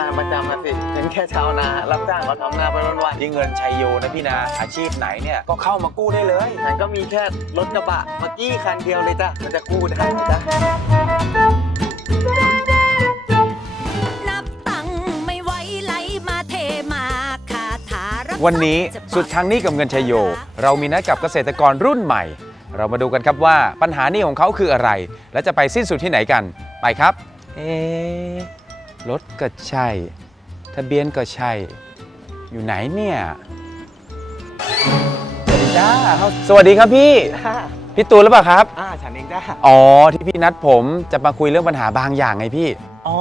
งานประจำนะสิเป็นแค่ชาวนา รับจ้างเขาทำนาไปวันที่เงินชัยโยนะพี่นาอาชีพไหนเนี่ยก็เข้ามากู้ได้เลยๆฉันก็มีแค่รถกระบะเมื่อกี้คันเดียวเลยจ้ะ มันจะกู้ได้ไหมจ๊ะนับตังค์ไม่ไหวไหลมาเทมาคาถารับวันนี้จะสุดทางหนี้กับเงินชัยโย เรามีนัดกับเกษตรกรรุ่นใหม่ เรามาดูกันครับว่าปัญหาหนี้ของเขาคืออะไร และจะไปสิ้นสุดที่ไหนกันไปครับ เอะ รถก็ใช่ ทะเบียนก็ใช่ อยู่ไหนเนี่ยสวัสดีจ้าสวัสดีครับพี่พี่ตูนหรือเปล่าครับ อ่าฉันเองจ้ะอ๋อ ที่พี่นัดผมจะมาคุยเรื่องปัญหาบางอย่างไงพี่ อ๋อ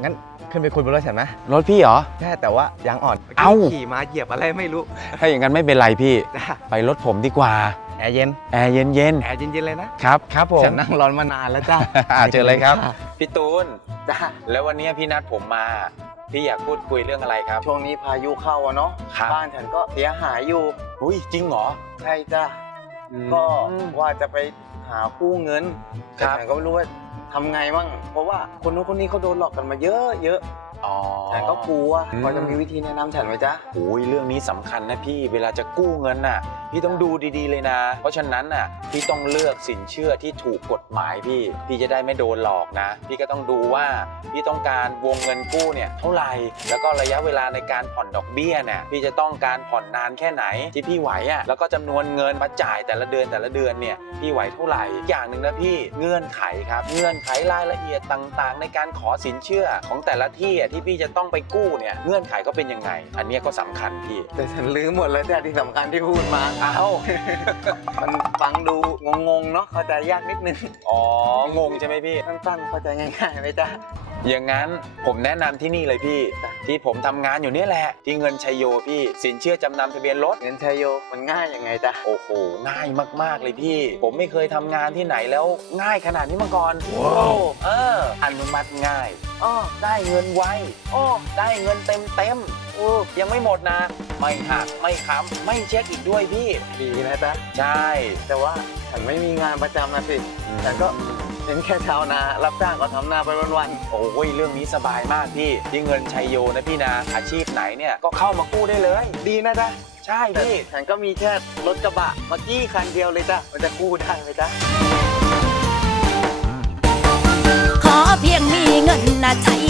งั้นขึ้นไปคุยบนรถฉันไหมรถพี่เหรอ ใช่แต่ว่ายางอ่อนเอ้า ขี่มาเหยียบอะไรไม่รู้ถ้าอย่างนั้นไม่เป็นไรพี่ จ้ะไปรถผมดีกว่า แอร์เย็นแอร์เย็นแอร์เย็นๆเลยนะๆครับครับผมฉันนั่งร้อนมานานแล้วจ้ะอ่าเจอเลยครับ พี่ตูนจ้ะแล้ววันนี้พี่นัดผมมา พี่อยากพูดคุยเรื่องอะไรครับ ช่วงนี้พายุเข้าอะเนาะครับ บ้านฉันก็เสียหายอยู่อุ้ยจริงเหรอ ใช่จ้ะก็ว่าจะไปหากู้เงินคแต่รับ ฉันก็ไม่รู้ว่าทำไงบ้างเพราะว่าคนนู้นคนนี้เขาโดนหลอกกันมาเยอะเยอะ อ๋อฉันก็กลัวอืมพอจะมีวิธีแนะนำฉันไหมจ๊ะ โอ้ยเรื่องนี้สำคัญนะพี่เวลาจะกู้เงินน่ะ พี่ต้องดูดีๆเลยนะ เพราะฉะนั้นน่ะพี่ต้องเลือกสินเชื่อที่ถูกกฎหมายพี่ พี่จะได้ไม่โดนหลอกนะ พี่ก็ต้องดูว่าพี่ต้องการวงเงินกู้เนี่ยเท่าไหร่แล้วก็ระยะเวลาในการผ่อนดอกเบี้ยเนี่ยพี่จะต้องการผ่อนนานแค่ไหนที่พี่ไหวอะแล้วก็จำนวนเงินมาจ่ายแต่ละเดือนแต่ละเดือนเนี่ยพี่ไหวเท่าไหร่อีกอย่างหนึ่งนะพี่เงื่อนไขครับเงื่อนไขรายละเอียดต่างๆ ในการขอสินเชื่อของแต่ละที่อะที่พี่จะต้องไปกู้เนี่ยเงื่อนไขก็เป็นยังไง อันเนี้ยก็สำคัญพี่ แต่ฉันลืมหมดแล้วจ้ะที่สำคัญที่พูดมาอ้าวมันฟังดูงงๆเนาะเข้าใจยากนิดนึงอ๋อ งงใช่ไหมพี่ สั้นๆเข้าใจง่ายๆไหมจ๊ะ อย่างนั้นผมแนะนำที่นี่เลยพี่ จ้ะ ที่ผมทำงานอยู่เนี่ยแหละ ที่เงินชัยโยพี่ สินเชื่อจำนำทะเบียนรถ เงินชัยโยมันง่ายยังไงจ๊ะ โอ้โห ง่ายมากๆเลยพี่ ผมไม่เคยทำงานที่ไหนแล้วง่ายขนาดนี้มาก่อนว้าวเอออนุ มัติง่าย อ้อได้เงินไวโอ้ได้เงินเต็มเต็มๆโอ้ยังไม่หมดนะ ไม่หักไม่ค้ำไม่เช็คอีกด้วยพี่ ดีนะจ๊ะ ใช่ แต่ว่าฉันไม่มีงานประจำนะสิแต่ก็เป็นแค่ชาวนา รับจ้างเขาทำนาไปวันโอ้ยเรื่องนี้สบายมากพี่ที่เงินชัยโยนะพี่นะอาชีพไหนเนี่ยก็เข้ามากู้ได้เลย ๆ ดีนะจ๊ะ ใช่แต่พี่ ฉันก็มีแค่รถกระบะเมื่อกี้คันเดียวเลยจ้ะ มันจะกู้ได้ไหมจ๊ะขอ เพียงมีเงินนะชัยโยชัยโยช